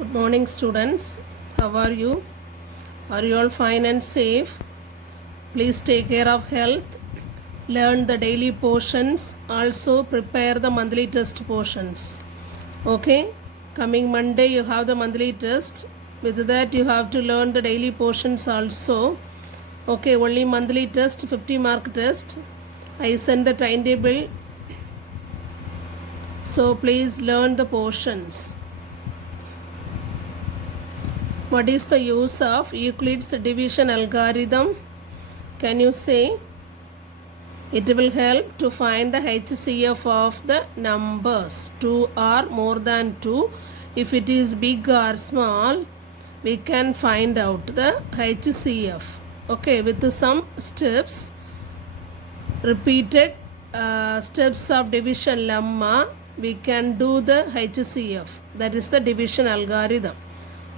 Good morning, students. How are you? Are you all fine and safe? Please take care of health. Learn the daily portions. Also, prepare the monthly test portions. Okay? Coming Monday, you have the monthly test. With that, you have to learn the daily portions also. Okay, only monthly test, 50-mark test. I send the timetable. So, please learn the portions. What is the use of Euclid's division algorithm? Can you say? It will help to find the HCF of the numbers 2 or more than 2. If it is big or small, we can find out the HCF. Okay, with some steps, repeated steps of division lemma, we can do the HCF. That is the division algorithm.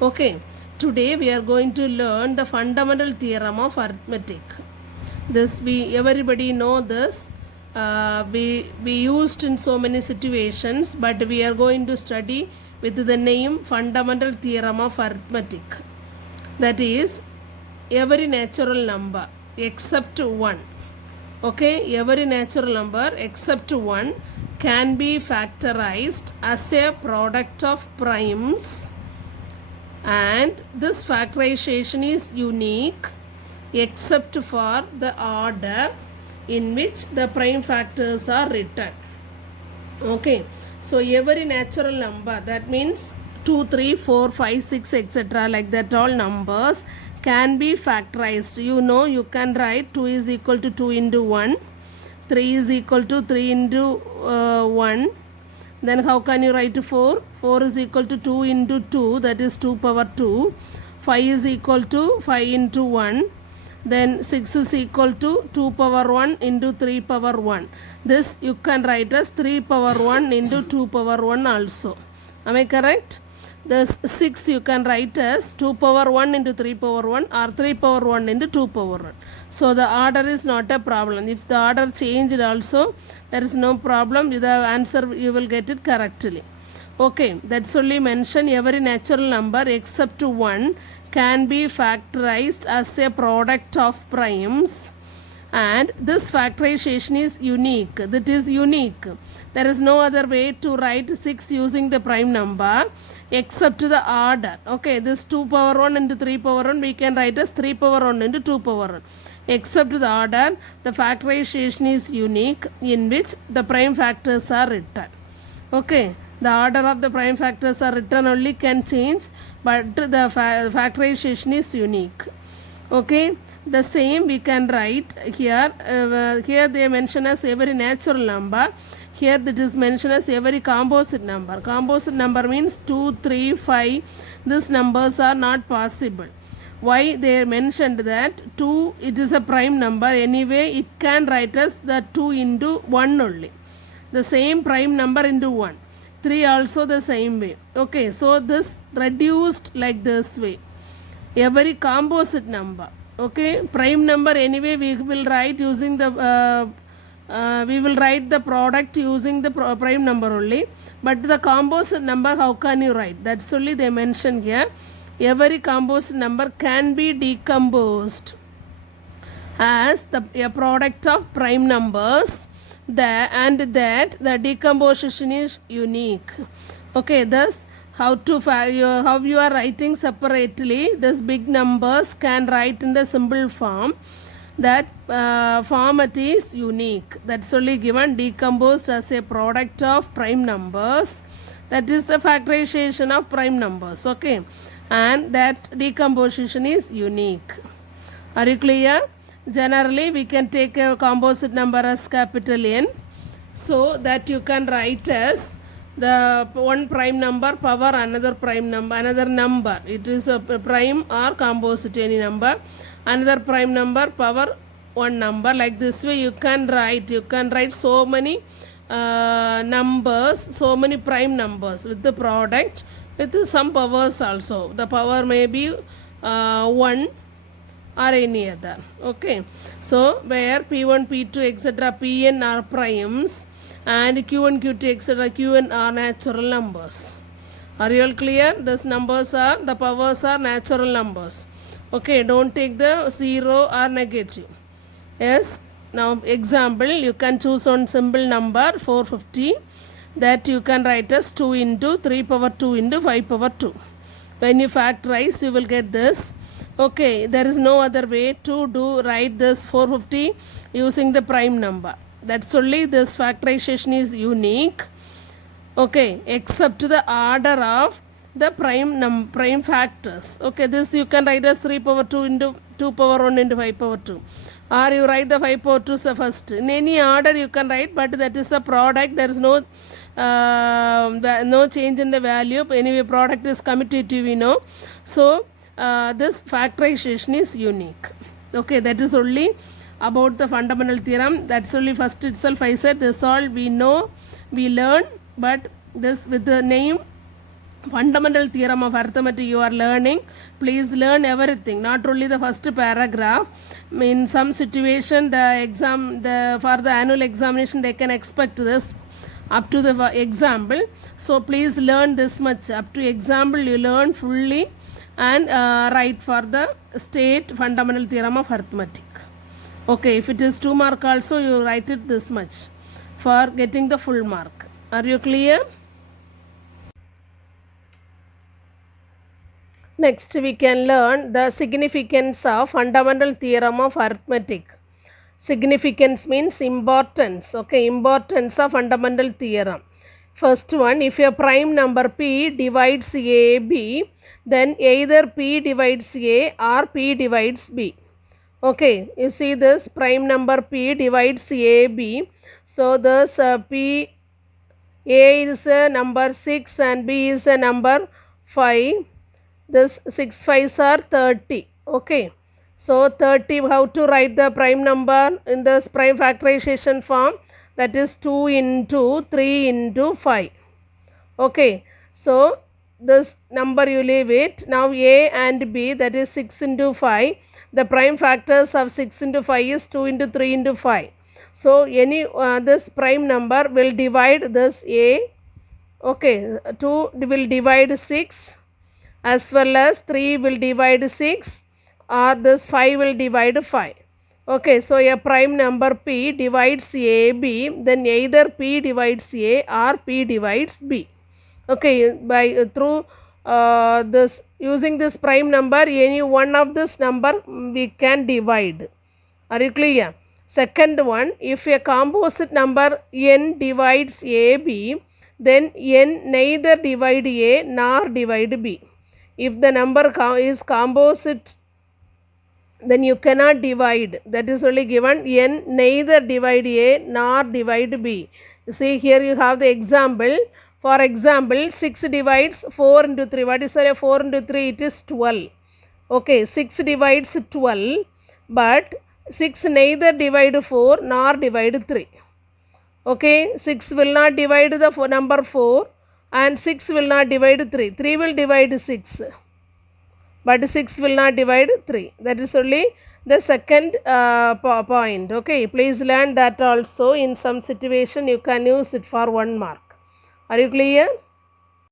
Okay, today we are going to learn the fundamental theorem of arithmetic. This everybody know this. We used in so many situations, but we are going to study with the name fundamental theorem of arithmetic. That is, every natural number except 1. Okay, every natural number except 1 can be factorized as a product of primes, and this factorization is unique except for the order in which the prime factors are written. Okay, so every natural number, that means 2, 3, 4, 5, 6, etc., like that, all numbers can be factorized. You know, you can write 2 is equal to 2 into 1, 3 is equal to 3 into 1. Then how can you write 4? 4 is equal to 2 into 2, that is 2 power 2. 5 is equal to 5 into 1. Then 6 is equal to 2 power 1 into 3 power 1. This you can write as 3 power 1 into 2 power 1 also. Am I correct? This 6 you can write as 2 power 1 into 3 power 1 or 3 power 1 into 2 power 1. So the order is not a problem. If the order changed also, there is no problem. The answer you will get it correctly. Okay, that's only mention every natural number except 1 can be factorized as a product of primes, and this factorization is unique. That is unique. There is no other way to write 6 using the prime number except the order. Okay, this 2 power 1 into 3 power 1 we can write as 3 power 1 into 2 power 1. Except the order, the factorization is unique in which the prime factors are written. Okay, the order of the prime factors are written only can change, but the factorization is unique. Okay, the same we can write here. Here they mention as every natural number. Here that is mentioned as every composite number. Composite number means 2, 3, 5. These numbers are not possible. Why they mentioned that 2, it is a prime number. Anyway, it can write as the 2 into 1 only. The same prime number into 1. 3 also the same way. Okay, so this reduced like this way. Every composite number. Okay, prime number anyway we will write using the we will write the product using the prime number only, but the composite number how can you write? That's only they mention here. Every composite number can be decomposed as a product of prime numbers, and that the decomposition is unique. Okay, thus how you are writing separately this big numbers can write in the simple form. That format is unique. That's only given decomposed as a product of prime numbers. That is the factorization of prime numbers. Okay, and that decomposition is unique. Are you clear? Generally we can take a composite number as capital N, so that you can write as the one prime number power another prime number, another number. It is a prime or composite, any number. Another prime number power one number. Like this way you can write so many numbers, so many prime numbers with the product with some powers also. The power may be 1 or any other. Okay, so where P1, P2, etc., Pn are primes, and Q1, Q2, etc., Qn are natural numbers. Are you all clear? These numbers are, the powers are natural numbers. Okay, don't take the zero or negative. Yes. Now example, you can choose one simple number 450, that you can write as 2 into 3 power 2 into 5 power 2. When you factorize, you will get this. Okay, there is no other way to write this 450 using the prime number. That's only this factorization is unique. Okay, except the order of the prime factors. Okay, this you can write as 3 power 2 into 2 power 1 into 5 power 2, or you write the 5 power 2 first. In any order you can write, but that is the product. There is no change in the value. Anyway, product is commutative, we know. So this factorization is unique. Okay, that is only about the fundamental theorem. That's only first itself I said this all we know, we learn, but this with the name fundamental theorem of arithmetic you are learning. Please learn everything, not only the first paragraph. In some situation for the annual examination they can expect this up to the example. So please learn this much. Up to example you learn fully and write for the state fundamental theorem of arithmetic. Okay, if it is 2 mark also, you write it this much for getting the full mark. Are you clear? Next we can learn the significance of fundamental theorem of arithmetic. Significance means importance. Okay, importance of fundamental theorem. First one, if a prime number p divides a b, then either p divides a or p divides b. Okay, you see this prime number p divides a b. So this p, a is a number 6 and b is a number 5. This 6 5s are 30. Okay, so 30, how to write the prime number in this prime factorization form? That is 2 into 3 into 5. Okay, so this number you leave it. Now a and b, that is 6 into 5. The prime factors of 6 into 5 is 2 into 3 into 5. So any this prime number will divide this a. Okay, 2 will divide 6, as well as 3 will divide 6, or this 5 will divide 5. Okay, so a prime number p divides a b, then either p divides a or p divides b. Okay, by through this using this prime number, any one of this number we can divide. Are you clear? Second one, if a composite number n divides a b, then n neither divide a nor divide b. If the number is composite, then you cannot divide. That is only given n neither divide a nor divide b. You see here you have the example. For example, 6 divides 4 into 3. What is 4 into 3? It is 12. Okay, 6 divides 12, but 6 neither divide 4 nor divide 3. Okay, 6 will not divide the number 4, and 6 will not divide 3. 3 will divide 6, but 6 will not divide 3. That is only the second point. Okay, please learn that also. In some situation you can use it for 1 mark. Are you clear?